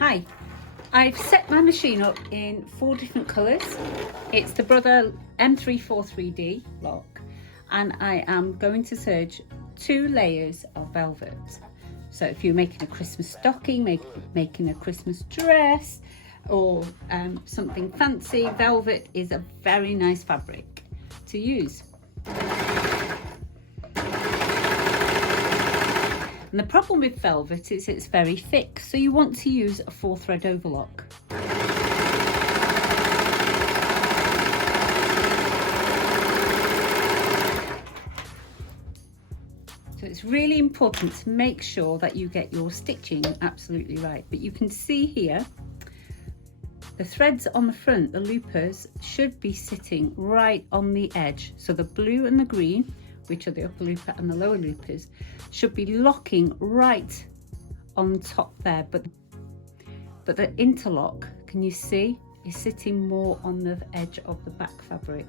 Hi, I've set my machine up in 4 different colours. It's the Brother M343D lock, and I am going to serge 2 layers of velvet. So if you're making a Christmas stocking, making a Christmas dress, or something fancy, velvet is a very nice fabric to use. And the problem with velvet is it's very thick, so you want to use a 4-thread overlock. So it's really important to make sure that you get your stitching absolutely right. But you can see here, the threads on the front, the loopers, should be sitting right on the edge. So the blue and the green, which are the upper looper and the lower loopers, should be locking right on top there. But the interlock, can you see, is sitting more on the edge of the back fabric,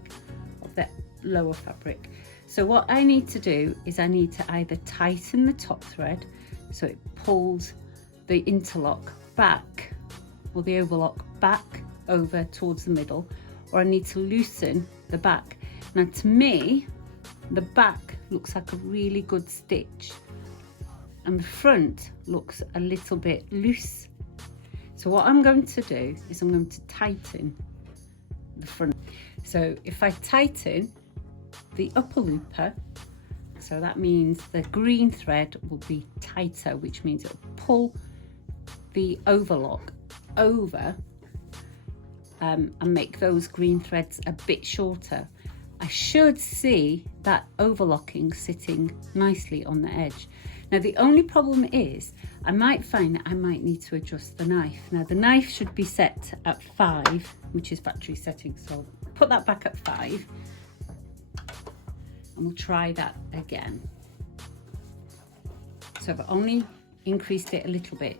of the lower fabric. So what I need to do is I need to either tighten the top thread so it pulls the interlock back, or the overlock back over towards the middle, or I need to loosen the back. Now to me, the back looks like a really good stitch and the front looks a little bit loose. So what I'm going to do is I'm going to tighten the front. So if I tighten the upper looper, so that means the green thread will be tighter, which means it'll pull the overlock over and make those green threads a bit shorter. I should see that overlocking sitting nicely on the edge. Now the only problem is I might find that I might need to adjust the knife. Now the knife should be set at 5, which is factory setting, so put that back at 5 and we'll try that again. So I've only increased it a little bit.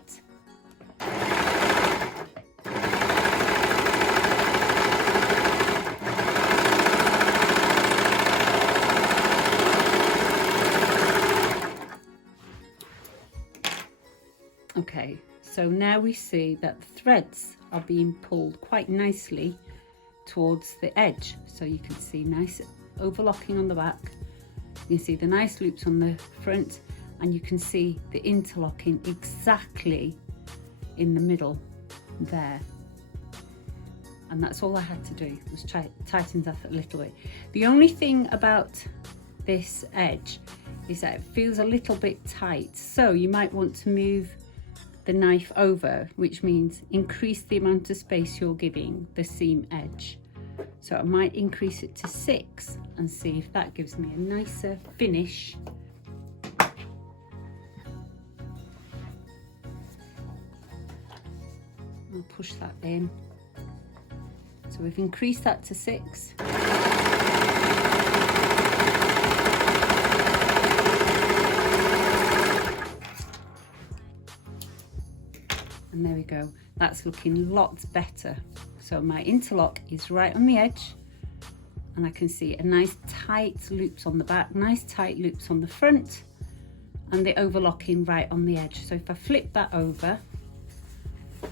Okay, so now we see that the threads are being pulled quite nicely towards the edge. So you can see nice overlocking on the back, you can see the nice loops on the front, and you can see the interlocking exactly in the middle there. And that's all I had to do, was tighten that a little bit. The only thing about this edge is that it feels a little bit tight, so you might want to move the knife over, which means increase the amount of space you're giving the seam edge. So I might increase it to 6 and see if that gives me a nicer finish. I'll push that in. So we've increased that to 6. And there we go, that's looking lots better. So my interlock is right on the edge, and I can see a nice tight loops on the back, nice tight loops on the front, and the overlocking right on the edge. So if I flip that over,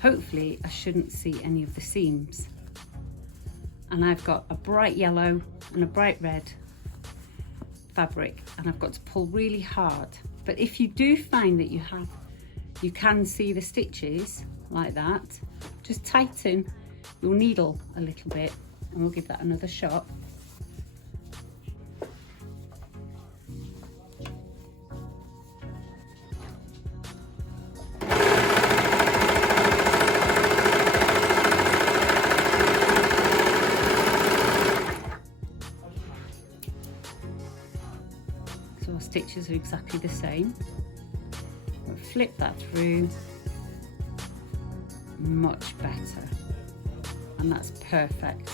hopefully I shouldn't see any of the seams. And I've got a bright yellow and a bright red fabric, and I've got to pull really hard. But if you do find that you can see the stitches like that, just tighten your needle a little bit and we'll give that another shot. So our stitches are exactly the same. We'll flip that through, much better, and that's perfect.